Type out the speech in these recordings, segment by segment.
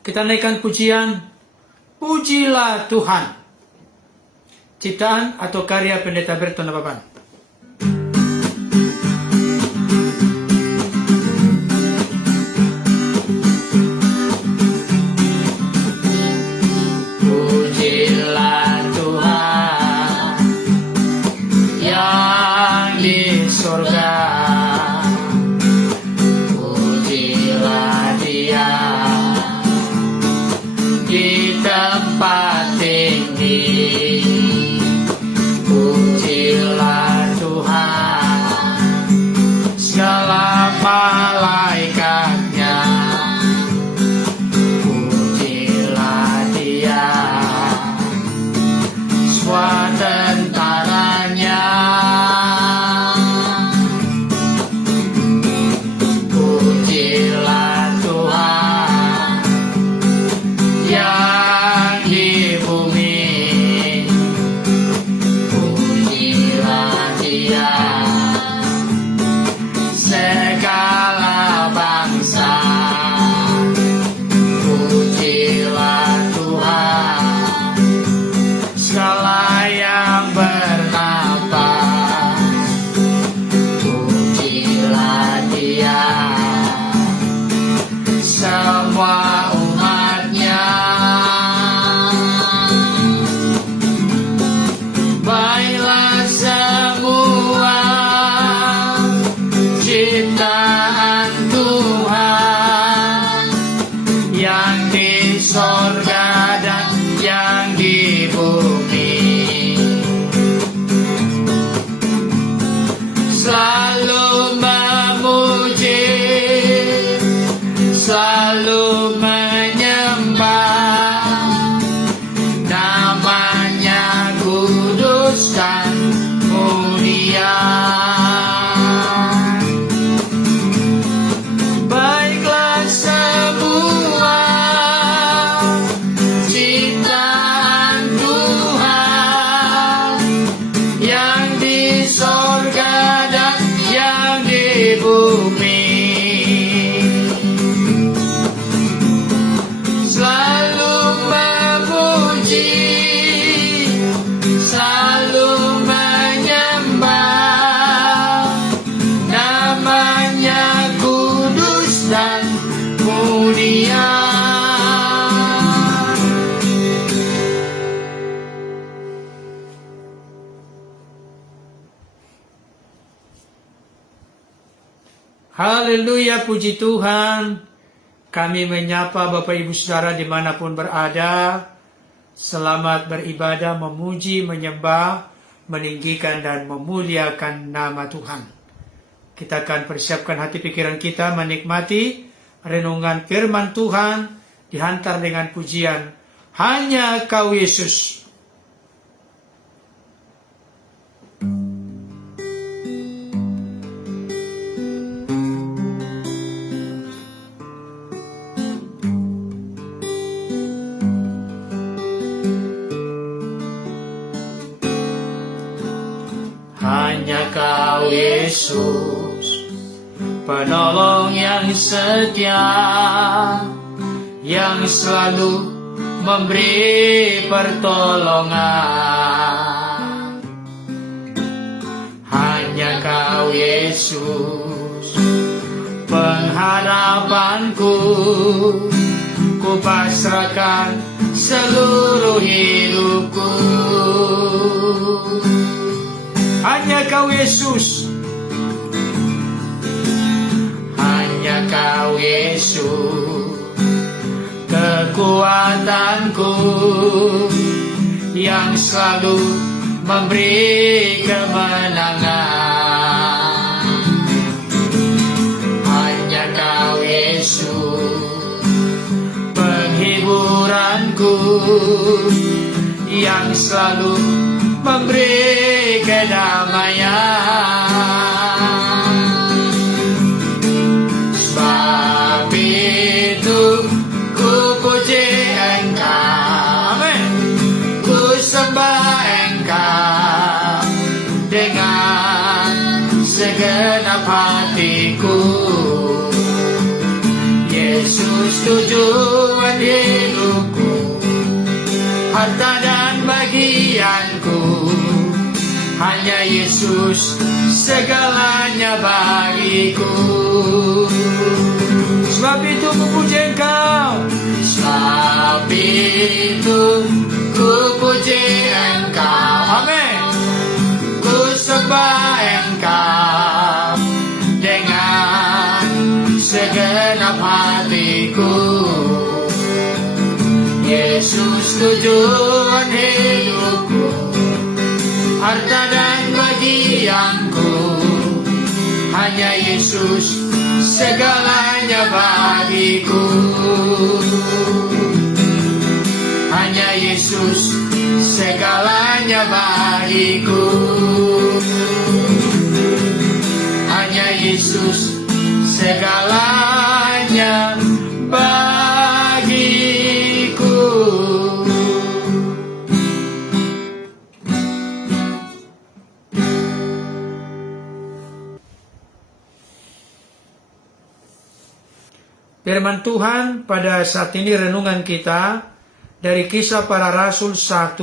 Kita naikkan pujian, Pujilah Tuhan. Ciptaan atau karya Pendeta Berton Nababan. Pujilah Tuhan yang di surga, pujilah Dia di tempat tinggi. Pujilah Tuhan segala malaikatnya, pujilah Dia semua tentaranya. Pujilah Tuhan yang di bumi, pujilah Dia segala bangsa. Pujilah Tuhan segala yang bernapas, pujilah Dia semua umatnya. Baiklah semua ciptaan Tuhan yang di sorga dan yang di bumi, selalu memuji, selalu menyembah namanya kudus dan mulia. Baiklah semua ciptaan Tuhan yang di sorga dan yang di bumi, selalu memuji, selalu menyembah namanya kudus dan mulia. Haleluya, puji Tuhan. Kami menyapa Bapak Ibu Saudara dimanapun berada. Selamat beribadah, memuji, menyembah, meninggikan dan memuliakan nama Tuhan. Kita akan persiapkan hati pikiran kita menikmati renungan firman Tuhan dihantar dengan pujian Hanya Kau Yesus. Hanya Kau Yesus, penolong yang setia, yang selalu memberi pertolongan. Hanya Kau Yesus, pengharapanku, ku pasrahkan seluruh hidupku. Hanya Kau Yesus, hanya Kau Yesus, kekuatanku, yang selalu memberi kemenangan. Hanya Kau Yesus, penghiburanku, yang selalu memberi kedamaian. Sebab itu ku puji Engkau, amin, ku sembah Engkau dengan segenap hatiku. Yesus tujuan harta dan bagianku. Hanya Yesus segalanya bagiku. Sebab itu kupuji Engkau, sebab itu kupuji Engkau. Amin. Ku sembah Engkau dengan segenap hatiku. Yesus tujuan hidupku, harta dan bagianku. Hanya Yesus segalanya bagiku. Hanya Yesus segalanya bagiku. Hanya Yesus segalanya bagiku. Firman Tuhan pada saat ini renungan kita dari Kisah Para Rasul 1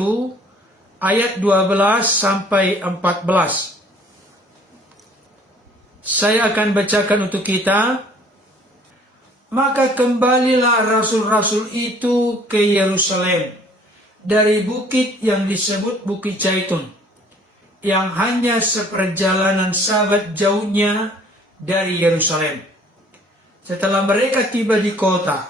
ayat 12 sampai 14. Saya akan bacakan untuk kita. Maka kembalilah rasul-rasul itu ke Yerusalem dari bukit yang disebut Bukit Zaitun, yang hanya seperjalanan sabat jauhnya dari Yerusalem. Setelah mereka tiba di kota,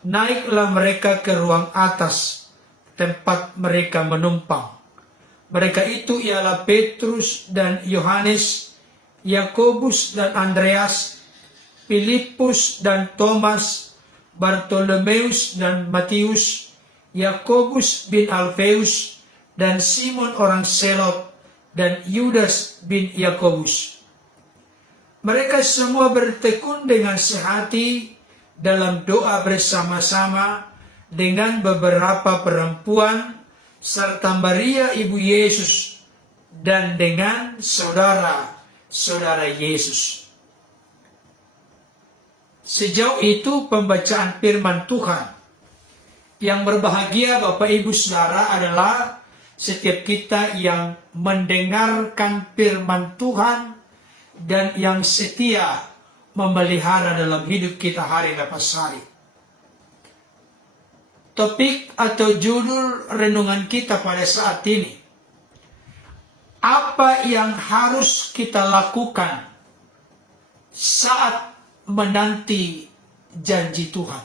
naiklah mereka ke ruang atas, tempat mereka menumpang. Mereka itu ialah Petrus dan Yohanes, Yakobus dan Andreas, Filipus dan Thomas, Bartolomeus dan Matius, Yakobus bin Alfeus, dan Simon orang Selot, dan Yudas bin Yakobus. Mereka semua bertekun dengan sehati dalam doa bersama-sama dengan beberapa perempuan serta Maria ibu Yesus dan dengan saudara-saudara Yesus. Sejauh itu pembacaan firman Tuhan. Yang berbahagia Bapak Ibu Saudara adalah setiap kita yang mendengarkan firman Tuhan dan yang setia memelihara dalam hidup kita hari lepas hari. Topik atau judul renungan kita pada saat ini, apa yang harus kita lakukan saat menanti janji Tuhan?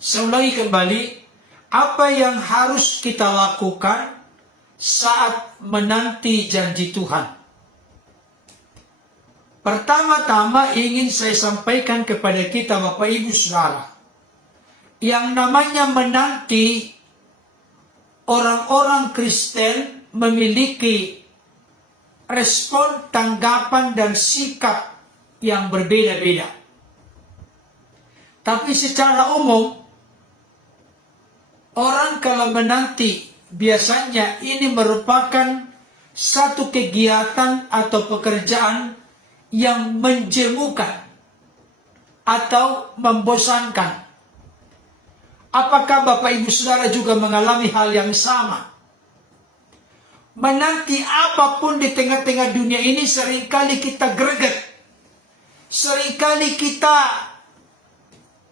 Saya ulangi kembali, apa yang harus kita lakukan saat menanti janji Tuhan? Pertama-tama ingin saya sampaikan kepada kita Bapak Ibu Saudara, yang namanya menanti, orang-orang Kristen memiliki respon, tanggapan, dan sikap yang berbeda-beda. Tapi secara umum, orang kalau menanti, biasanya ini merupakan satu kegiatan atau pekerjaan yang menjemukan atau membosankan. Apakah Bapak Ibu Saudara juga mengalami hal yang sama? Menanti apapun di tengah-tengah dunia ini seringkali kita greget. Seringkali kita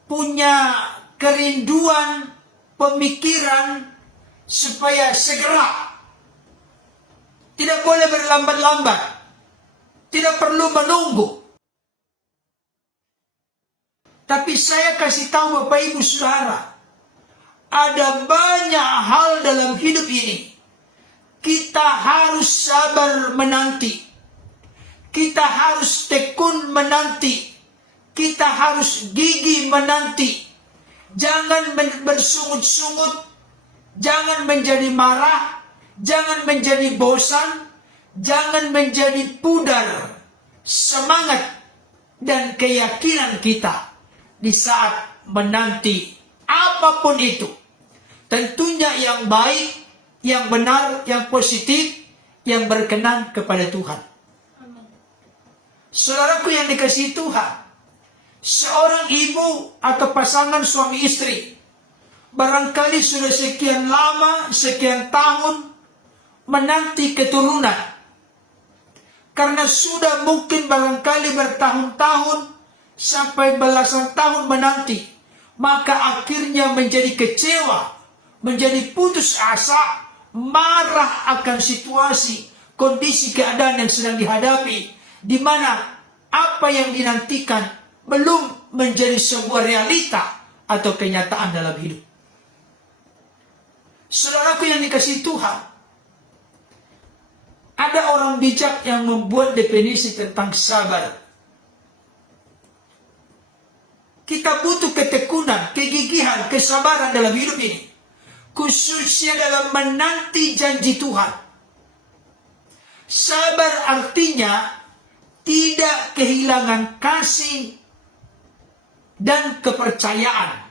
punya kerinduan, pemikiran supaya segera. Tidak boleh berlambat-lambat. Tidak perlu menunggu. Tapi saya kasih tahu Bapak Ibu Saudara, ada banyak hal dalam hidup ini. Kita harus sabar menanti. Kita harus tekun menanti. Kita harus gigih menanti. Jangan bersungut-sungut. Jangan menjadi marah. Jangan menjadi bosan. Jangan menjadi pudar semangat dan keyakinan kita di saat menanti apapun itu. Tentunya yang baik, yang benar, yang positif, yang berkenan kepada Tuhan. Saudaraku yang dikasihi Tuhan, seorang ibu atau pasangan suami istri barangkali sudah sekian lama, sekian tahun menanti keturunan. Karena sudah mungkin barangkali bertahun-tahun sampai belasan tahun menanti, maka akhirnya menjadi kecewa, menjadi putus asa, marah akan situasi, kondisi keadaan yang sedang dihadapi, di mana apa yang dinantikan belum menjadi sebuah realita atau kenyataan dalam hidup. Saudaraku yang dikasihi Tuhan, ada orang bijak yang membuat definisi tentang sabar. Kita butuh ketekunan, kegigihan, kesabaran dalam hidup ini, khususnya dalam menanti janji Tuhan. Sabar artinya tidak kehilangan kasih dan kepercayaan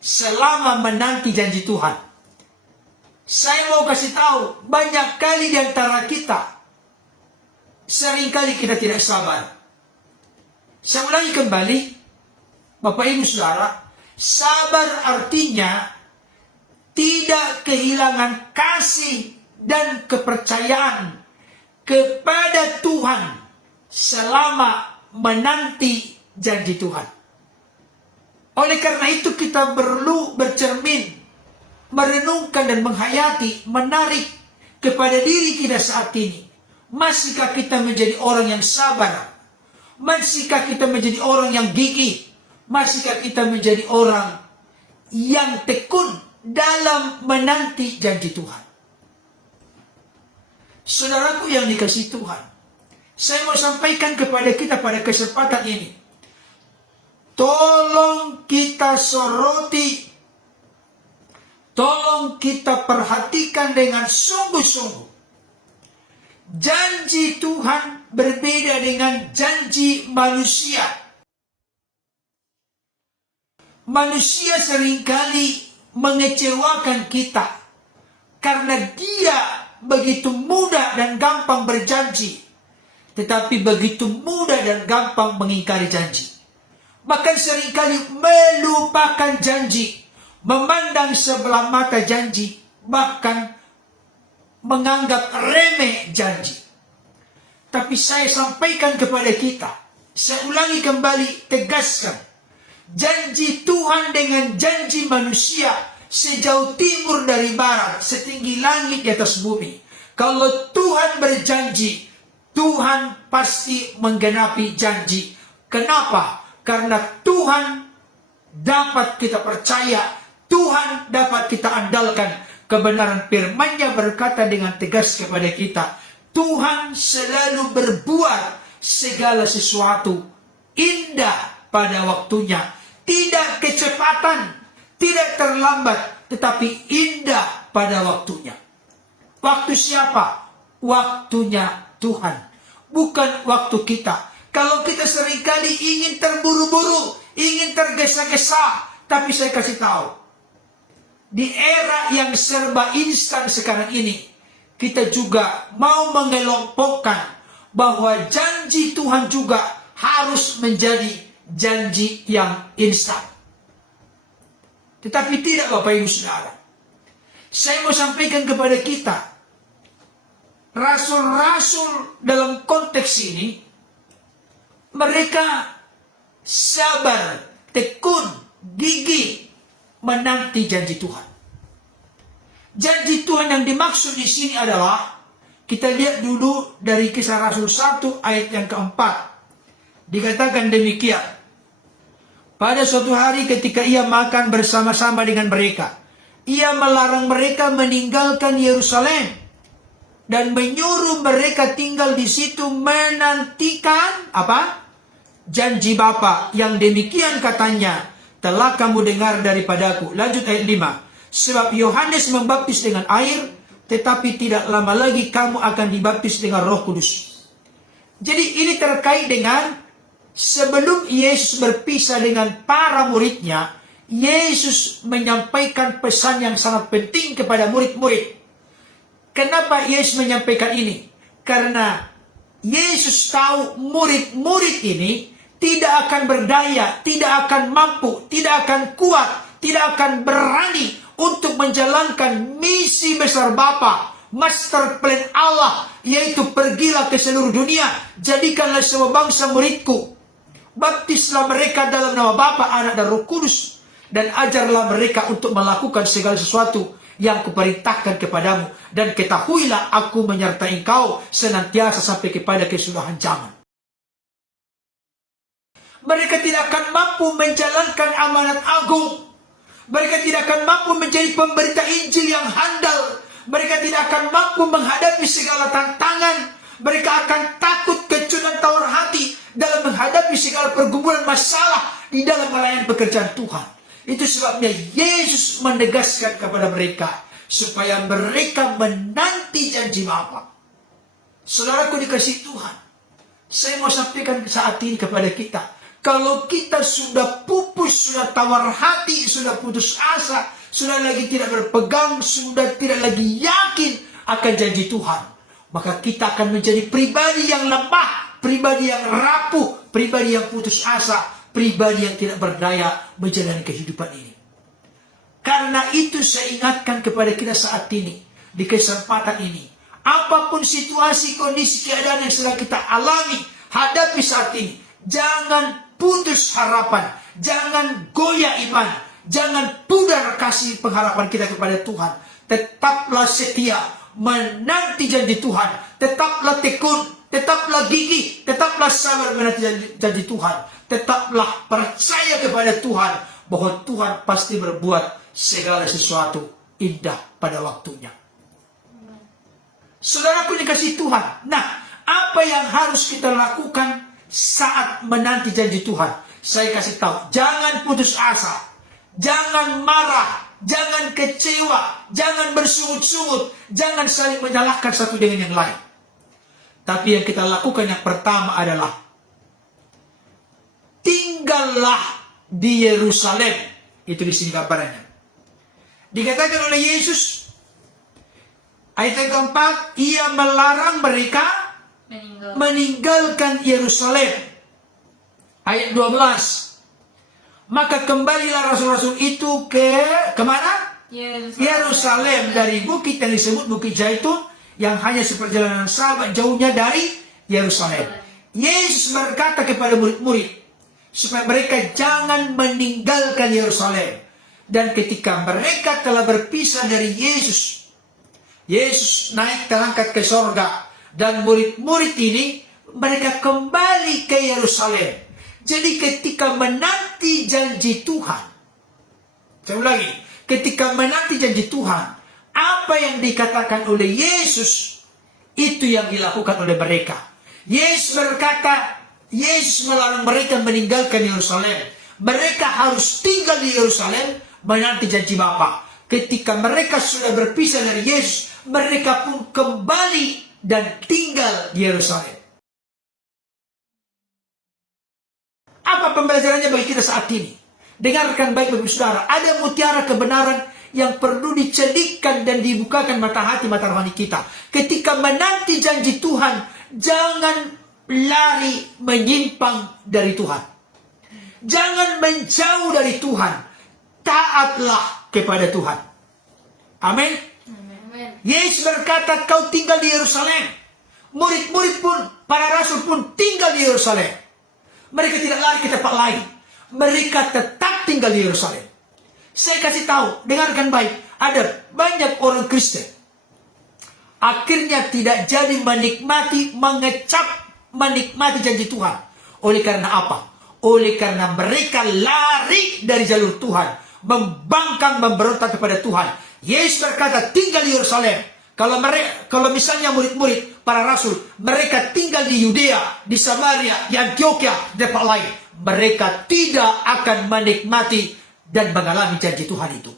selama menanti janji Tuhan. Saya mau kasih tahu, banyak kali di antara kita, seringkali kita tidak sabar. Saya ulangi kembali, Bapak Ibu Saudara, sabar artinya tidak kehilangan kasih dan kepercayaan kepada Tuhan selama menanti janji Tuhan. Oleh karena itu kita perlu bercermin, merenungkan dan menghayati, menarik kepada diri kita saat ini. Masihkah kita menjadi orang yang sabar? Masihkah kita menjadi orang yang gigih? Masihkah kita menjadi orang yang tekun dalam menanti janji Tuhan? Saudaraku yang dikasihi Tuhan, saya mau sampaikan kepada kita pada kesempatan ini, tolong kita soroti, tolong kita perhatikan dengan sungguh-sungguh. Janji Tuhan berbeda dengan janji manusia. Manusia seringkali mengecewakan kita karena dia begitu mudah dan gampang berjanji, tetapi begitu mudah dan gampang mengingkari janji. Bahkan seringkali melupakan janji, memandang sebelah mata janji, bahkan menganggap remeh janji. Tapi saya sampaikan kepada kita, saya ulangi kembali, tegaskan, janji Tuhan dengan janji manusia sejauh timur dari barat, setinggi langit di atas bumi. Kalau Tuhan berjanji, Tuhan pasti menggenapi janji. Kenapa? Karena Tuhan dapat kita percaya, Tuhan dapat kita andalkan. Kebenaran firman-Nya berkata dengan tegas kepada kita, Tuhan selalu berbuat segala sesuatu indah pada waktunya. Tidak kecepatan, tidak terlambat, tetapi indah pada waktunya. Waktu siapa? Waktunya Tuhan, bukan waktu kita. Kalau kita seringkali ingin terburu-buru, ingin tergesa-gesa, tapi saya kasih tahu, di era yang serba instan sekarang ini, kita juga mau mengelompokkan bahwa janji Tuhan juga harus menjadi janji yang instan. Tetapi tidak, Bapak Ibu Saudara. Saya mau sampaikan kepada kita, rasul-rasul dalam konteks ini, mereka sabar, tekun, gigih menanti janji Tuhan. Janji Tuhan yang dimaksud di sini adalah, kita lihat dulu dari Kisah Rasul 1 ayat yang keempat. Dikatakan demikian, pada suatu hari ketika ia makan bersama-sama dengan mereka, ia melarang mereka meninggalkan Yerusalem dan menyuruh mereka tinggal di situ menantikan apa? Janji Bapa yang demikian katanya, telah kamu dengar daripadaku. Lanjut ayat 5. Sebab Yohanes membaptis dengan air, tetapi tidak lama lagi kamu akan dibaptis dengan Roh Kudus. Jadi ini terkait dengan sebelum Yesus berpisah dengan para muridnya, Yesus menyampaikan pesan yang sangat penting kepada murid-murid. Kenapa Yesus menyampaikan ini? Karena Yesus tahu murid-murid ini tidak akan berdaya, tidak akan mampu, tidak akan kuat tidak akan berani untuk menjalankan misi besar Bapa, master plan Allah, yaitu pergilah ke seluruh dunia, jadikanlah semua bangsa muridku, baptislah mereka dalam nama Bapa, Anak, dan Roh Kudus, dan ajarlah mereka untuk melakukan segala sesuatu yang kuperintahkan kepadamu, dan ketahuilah aku menyertai engkau senantiasa sampai kepada kesudahan zaman. Mereka tidak akan mampu menjalankan amanat agung. Mereka tidak akan mampu menjadi pemberita Injil yang handal. Mereka tidak akan mampu menghadapi segala tantangan. Mereka akan takut, kecut, dan tawar hati dalam menghadapi segala pergumulan masalah di dalam melayani pekerjaan Tuhan. Itu sebabnya Yesus menegaskan kepada mereka supaya mereka menanti janji Bapa. Saudaraku dikasihi Tuhan, saya mau sampaikan saat ini kepada kita, kalau kita sudah pupus, sudah tawar hati, sudah putus asa, sudah lagi tidak berpegang, sudah tidak lagi yakin akan janji Tuhan, maka kita akan menjadi pribadi yang lemah, pribadi yang rapuh, pribadi yang putus asa, pribadi yang tidak berdaya menjalani kehidupan ini. Karena itu saya ingatkan kepada kita saat ini, di kesempatan ini, apapun situasi, kondisi, keadaan yang sedang kita alami, hadapi saat ini, jangan putus harapan, jangan goyah iman, jangan pudar kasih pengharapan kita kepada Tuhan. Tetaplah setia menanti janji Tuhan, tetaplah tekun, tetaplah gigih, tetaplah sabar menanti janji Tuhan, tetaplah percaya kepada Tuhan bahwa Tuhan pasti berbuat segala sesuatu indah pada waktunya. Saudaraku dikasihi Tuhan, nah, apa yang harus kita lakukan saat menanti janji Tuhan? Saya kasih tahu, jangan putus asa, jangan marah, jangan kecewa, jangan bersungut-sungut, jangan saling menyalahkan satu dengan yang lain. Tapi yang kita lakukan yang pertama adalah tinggallah di Yerusalem. Itu di sini gambarannya. Dikatakan oleh Yesus, ayat yang keempat, ia melarang mereka meninggalkan Yerusalem. Ayat 12, maka kembalilah rasul-rasul itu kemana? Yerusalem, dari bukit yang disebut Bukit Zaitun, yang hanya seperjalanan sahabat jauhnya dari Yerusalem. Yesus berkata kepada murid-murid supaya mereka jangan meninggalkan Yerusalem. Dan ketika mereka telah berpisah dari Yesus, Yesus naik terangkat ke sorga, dan murid-murid ini mereka kembali ke Yerusalem. Jadi ketika menanti janji Tuhan, saya ulangi, ketika menanti janji Tuhan, apa yang dikatakan oleh Yesus, itu yang dilakukan oleh mereka. Yesus berkata, Yesus melarang mereka meninggalkan Yerusalem. Mereka harus tinggal di Yerusalem menanti janji Bapa. Ketika mereka sudah berpisah dari Yesus, mereka pun kembali dan tinggal di Yerusalem. Apa pembelajarannya bagi kita saat ini? Dengarkan baik Bapak Saudara, ada mutiara kebenaran yang perlu dicelipkan dan dibukakan mata hati, mata rohani kita. Ketika menanti janji Tuhan, jangan lari menyimpang dari Tuhan. Jangan menjauh dari Tuhan. Taatlah kepada Tuhan. Amin. Yesus berkata, kau tinggal di Yerusalem. Murid-murid pun, para rasul pun tinggal di Yerusalem. Mereka tidak lari ke tempat lain. Mereka tetap tinggal di Yerusalem. Saya kasih tahu, dengarkan baik. Ada banyak orang Kristen akhirnya tidak jadi menikmati, menikmati janji Tuhan. Oleh karena apa? Oleh karena mereka lari dari jalur Tuhan, membangkang, memberontak kepada Tuhan. Yesus berkata, tinggal di Yerusalem. Kalau misalnya murid-murid, para rasul, mereka tinggal di Yudea, di Samaria, di Antioquia, di tempat lain, mereka tidak akan menikmati dan mengalami janji Tuhan itu.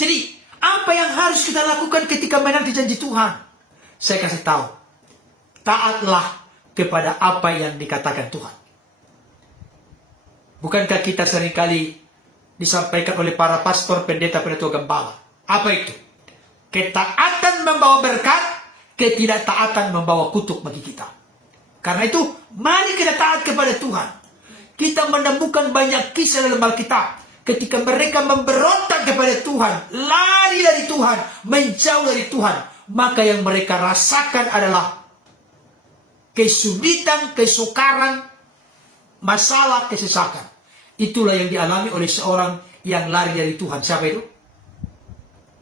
Jadi, apa yang harus kita lakukan ketika menanti janji Tuhan? Saya kasih tahu, taatlah kepada apa yang dikatakan Tuhan. Bukankah kita seringkali disampaikan oleh para pastor, pendeta, penatua, gembala? Apa itu? Ketaatan membawa berkat, ketidaktaatan membawa kutuk bagi kita. Karena itu, mari kita taat kepada Tuhan. Kita menemukan banyak kisah dalam Alkitab. ketika mereka memberontak kepada Tuhan, lari dari Tuhan, menjauh dari Tuhan, maka yang mereka rasakan adalah kesulitan, kesukaran, masalah, kesesakan. Itulah yang dialami oleh seorang yang lari dari Tuhan. Siapa itu?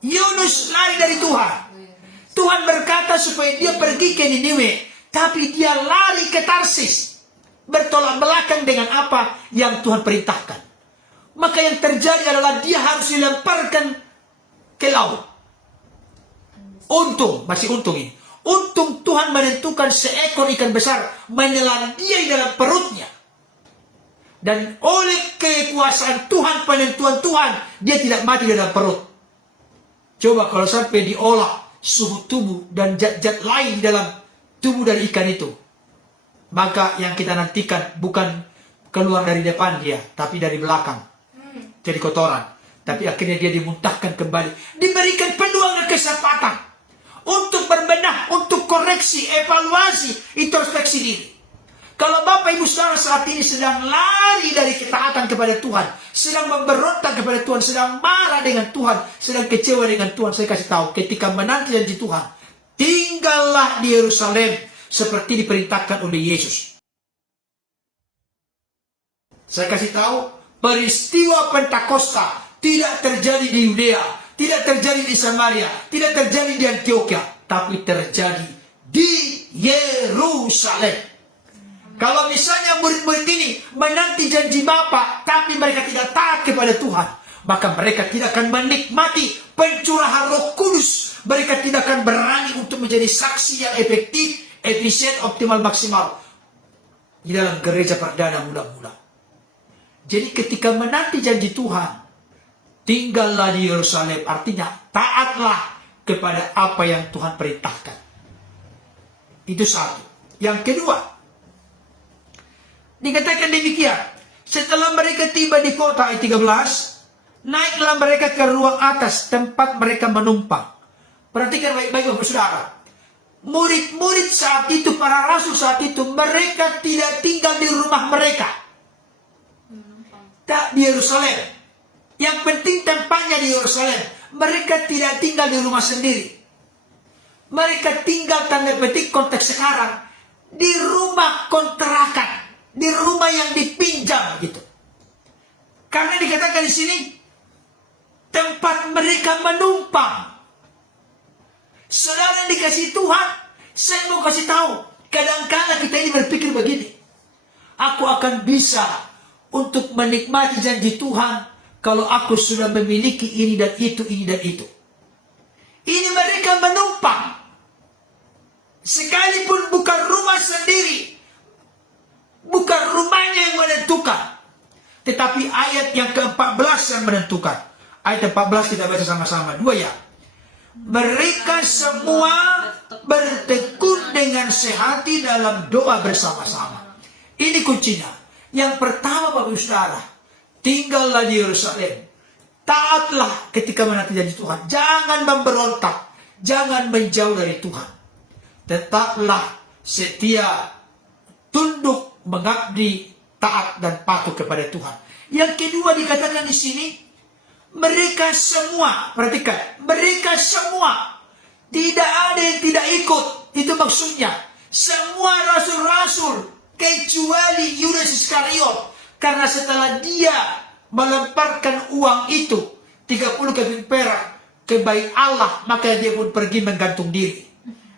Yunus lari dari Tuhan. Tuhan berkata supaya dia pergi ke Niniwe, tapi dia lari ke Tarsis, bertolak belakang dengan apa yang Tuhan perintahkan. Maka yang terjadi adalah dia harus dilemparkan ke laut. Masih untung ini. Untung Tuhan menentukan seekor ikan besar menelan dia di dalam perutnya. Dan oleh kekuasaan Tuhan, penentuan Tuhan, dia tidak mati di dalam perut. Coba kalau sampai diolah suhu tubuh dan zat-zat lain di dalam tubuh dari ikan itu, maka yang kita nantikan bukan keluar dari depan dia, tapi dari belakang. Jadi kotoran. Tapi akhirnya dia dimuntahkan kembali. Diberikan peluang dan kesempatan untuk berbenah, untuk koreksi, evaluasi, introspeksi diri. Kalau Bapak Ibu Saudara saat ini sedang lari dari ketaatan kepada Tuhan, sedang memberontak kepada Tuhan, sedang marah dengan Tuhan, sedang kecewa dengan Tuhan, saya kasih tahu, ketika menanti janji Tuhan, tinggallah di Yerusalem seperti diperintahkan oleh Yesus. Saya kasih tahu, peristiwa Pentakosta tidak terjadi di Yudea, tidak terjadi di Samaria, tidak terjadi di Antioquia, tapi terjadi di Yerusalem. Kalau misalnya murid-murid ini menanti janji Bapa, tapi mereka tidak taat kepada Tuhan, maka mereka tidak akan menikmati pencurahan Roh Kudus. Mereka tidak akan berani untuk menjadi saksi yang efektif, efisien, optimal, maksimal di dalam gereja perdana mula-mula. Jadi ketika menanti janji Tuhan, tinggallah di Yerusalem, artinya taatlah kepada apa yang Tuhan perintahkan. Itu satu. Yang kedua, dikatakan demikian, setelah mereka tiba di kota, ayat 13, naiklah mereka ke ruang atas tempat mereka menumpang. Perhatikan baik-baik Bapak Saudara. Murid-murid saat itu, para rasul saat itu, mereka tidak tinggal di rumah mereka. Tak di Yerusalem. Yang penting tempatnya di Yerusalem. Mereka tidak tinggal di rumah sendiri. Mereka tinggal, tanda petik konteks sekarang, di rumah kontrakan, di rumah yang dipinjam gitu. Karena dikatakan di sini tempat mereka menumpang. Saudara dikasih Tuhan, saya mau kasih tahu, kadang-kadang kita ini berpikir begini, aku akan bisa untuk menikmati janji Tuhan kalau aku sudah memiliki ini dan itu, ini dan itu. Ini mereka menumpang, sekalipun bukan rumah sendiri, bukan rumahnya yang menentukan, tetapi ayat yang ke-14 yang menentukan. Ayat 14 kita baca sama-sama, 2 ya. Mereka semua bertekun dengan sehati dalam doa bersama-sama. Ini kuncinya. Yang pertama Bapak Ibu Saudara, tinggallah di Yerusalem. Taatlah ketika menanti janji Tuhan. Jangan memberontak, jangan menjauh dari Tuhan. Tetaplah setia, tunduk, mengabdi, taat dan patuh kepada Tuhan. Yang kedua dikatakan di sini, mereka semua, perhatikan, mereka semua, tidak ada yang tidak ikut. Itu maksudnya, semua rasul-rasul kecuali Yudas Iskariot, karena setelah dia melemparkan uang itu 30 keping perak ke bait Allah, maka dia pun pergi menggantung diri.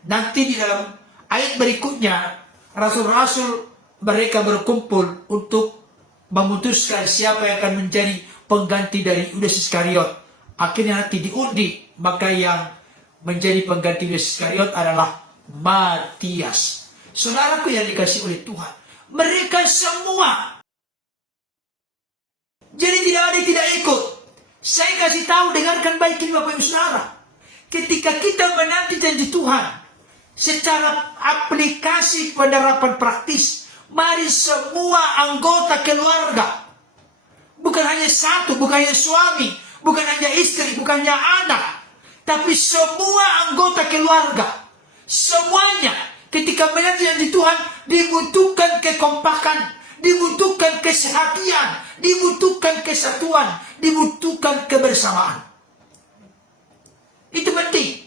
Nanti di dalam ayat berikutnya, rasul-rasul mereka berkumpul untuk memutuskan siapa yang akan menjadi pengganti dari Yudas Iskariot. Akhirnya nanti diundi, maka yang menjadi pengganti Yudas Iskariot adalah Matias. Saudaraku yang dikasih oleh Tuhan, mereka semua, jadi tidak ada yang tidak ikut. Saya kasih tahu, dengarkan baik ini Bapak Ibu Saudara. Ketika kita menanti janji Tuhan, secara aplikasi penerapan praktis, mari semua anggota keluarga, bukan hanya satu, bukan hanya suami, bukan hanya istri, bukan hanya anak, tapi semua anggota keluarga, semuanya ketika menanti janji Tuhan dibutuhkan kekompakan, dibutuhkan kesehatian, dibutuhkan kesatuan, dibutuhkan kebersamaan. Itu penting.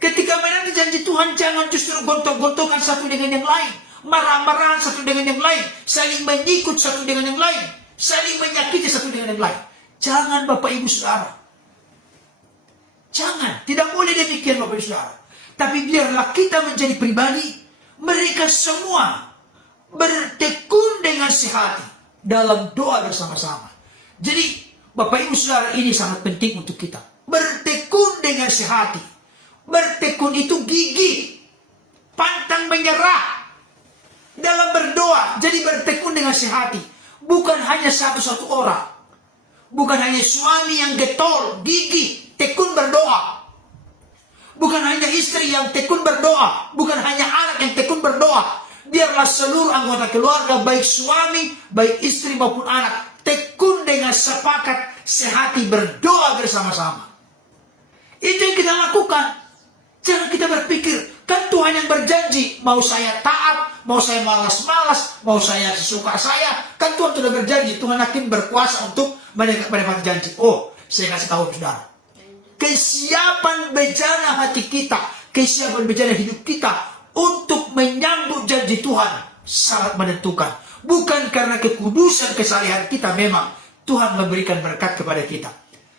Ketika menanti janji Tuhan, jangan justru gontok-gontokan satu dengan yang lain, marah-marahan satu dengan yang lain, saling menyikut satu dengan yang lain, saling menyakiti satu dengan yang lain. Jangan Bapak Ibu Saudara. Jangan, tidak boleh demikian Bapak Ibu Saudara. Tapi biarlah kita menjadi pribadi, mereka semua bertekun dengan sehati dalam doa bersama-sama. Jadi Bapak Ibu Saudara, ini sangat penting untuk kita. Bertekun dengan sehati. Bertekun itu gigih, pantang menyerah dalam berdoa. Jadi bertekun dengan sehati. Bukan hanya satu-satu orang. Bukan hanya suami yang getol, gigih, tekun berdoa. Bukan hanya istri yang tekun berdoa. Bukan hanya anak yang tekun berdoa. Biarlah seluruh anggota keluarga, baik suami, baik istri maupun anak, tekun dengan sepakat sehati berdoa bersama-sama. Itu yang kita lakukan. Jangan kita berpikir, kan Tuhan yang berjanji, mau saya taat, mau saya malas-malas, mau saya sesuka saya, kan Tuhan sudah berjanji, Tuhan akan berkuasa untuk menepati janji. Oh, saya kasih tahu saudara, kesiapan bejana hati kita, kesiapan bejana hidup kita untuk menyambut janji Tuhan sangat menentukan. Bukan karena kekudusan kesalehan kita, memang Tuhan memberikan berkat kepada kita.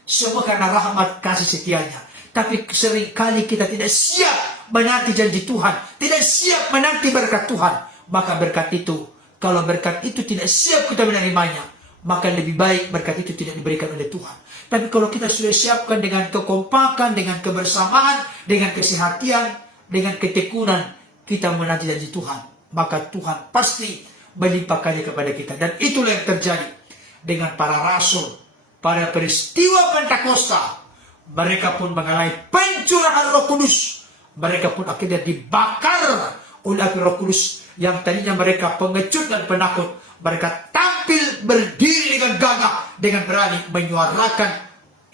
Semua karena rahmat kasih setianya. Tapi seringkali kita tidak siap menanti janji Tuhan, tidak siap menanti berkat Tuhan. Maka berkat itu, kalau berkat itu tidak siap kita menerimanya, maka lebih baik berkat itu tidak diberikan oleh Tuhan. Tapi kalau kita sudah siapkan dengan kekompakan, dengan kebersamaan, dengan kesehatian, dengan ketekunan, kita menanti janji Tuhan, maka Tuhan pasti melimpahkannya kepada kita. Dan itulah yang terjadi dengan para rasul pada peristiwa Pentakosta. Mereka pun mengalami pencurahan Roh Kudus. Mereka pun akhirnya dibakar oleh api Roh Kudus. Yang tadinya mereka pengecut dan penakut, mereka tampil berdiri dengan gagah, dengan berani menyuarakan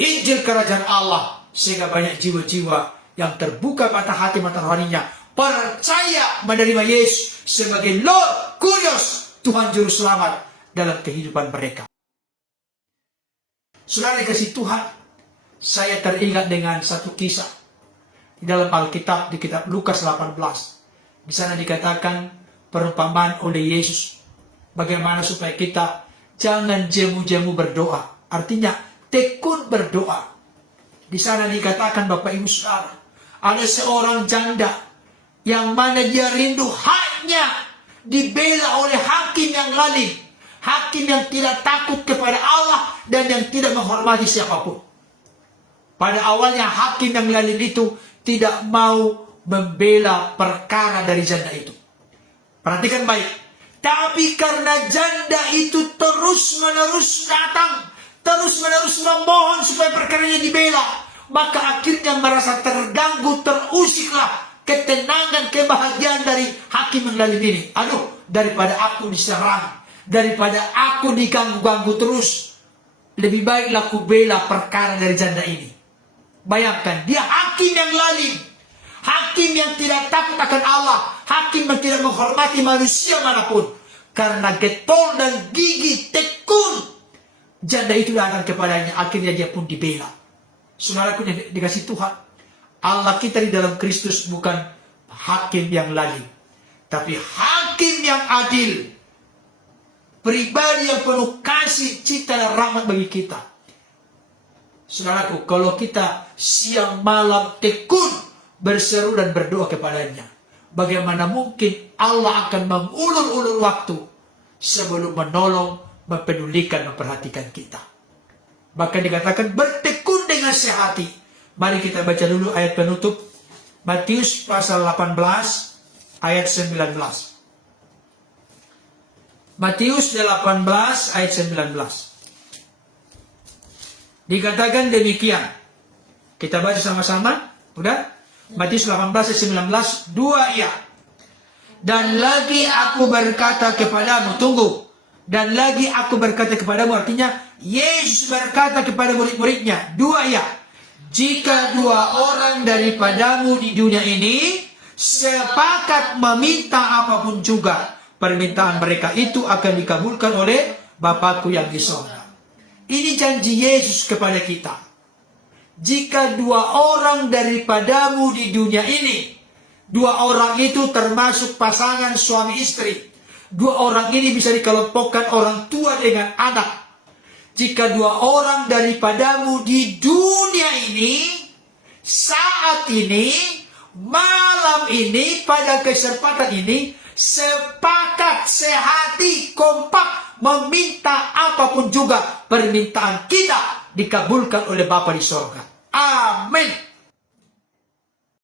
Injil Kerajaan Allah. Sehingga banyak jiwa-jiwa yang terbuka mata hati, mata rohaninya, percaya menerima Yesus sebagai Lord Kurios, Tuhan Juru Selamat dalam kehidupan mereka. Saudara dikasih Tuhan, saya teringat dengan satu kisah di dalam Alkitab, di kitab Lukas 18. Di sana dikatakan perumpamaan oleh Yesus bagaimana supaya kita jangan jemu-jemu berdoa. Artinya tekun berdoa. Di sana dikatakan Bapak Ibu Saudara, ada seorang janda yang mana dia rindu haknya dibela oleh hakim yang lalim, hakim yang tidak takut kepada Allah dan yang tidak menghormati siapapun. Pada awalnya hakim yang lalim itu tidak mau membela perkara dari janda itu. Perhatikan baik. Tapi karena janda itu terus-menerus datang, terus-menerus memohon supaya perkaranya dibela, maka akhirnya merasa terganggu, terusiklah ketenangan, kebahagiaan dari hakim yang lalim ini. Aduh, daripada aku diserang, daripada aku diganggu-ganggu terus, lebih baiklah aku bela perkara dari janda ini. Bayangkan, dia hakim yang lalim, hakim yang tidak takut akan Allah, hakim yang tidak menghormati manusia manapun. Karena getol dan gigi tekun, janda itu datang kepadanya, akhirnya dia pun dibela. Saudaraku yang dikasih Tuhan, Allah kita di dalam Kristus bukan hakim yang lalim, tapi hakim yang adil, pribadi yang penuh kasih, cinta dan rahmat bagi kita. Saudaraku, kalau kita siang malam tekun berseru dan berdoa kepadanya, bagaimana mungkin Allah akan mengulur-ulur waktu sebelum menolong, mempedulikan, memperhatikan kita. Bahkan dikatakan bertekun dengan sehati. Mari kita baca dulu ayat penutup. Matius pasal 18 ayat 19. Matius 18 ayat 19. Dikatakan demikian. Kita baca sama-sama. Udah? Matius 18 ayat 19. Dua ya. Dan lagi aku berkata kepadamu. Tunggu. Dan lagi aku berkata kepadamu. Artinya Yesus berkata kepada murid-muridnya. Dua ya. Jika dua orang daripadamu di dunia ini sepakat meminta apapun juga permintaan mereka itu akan dikabulkan oleh Bapakku yang di sorga. Ini janji Yesus kepada kita. Jika 2 orang daripadamu di dunia ini, 2 orang itu termasuk pasangan suami istri. 2 orang ini bisa dikelompokkan orang tua dengan anak. Jika 2 orang daripadamu di dunia ini, saat ini, malam ini, pada kesempatan ini, sepakat, sehati, kompak, meminta apapun juga permintaan kita dikabulkan oleh Bapa di sorga. Amin.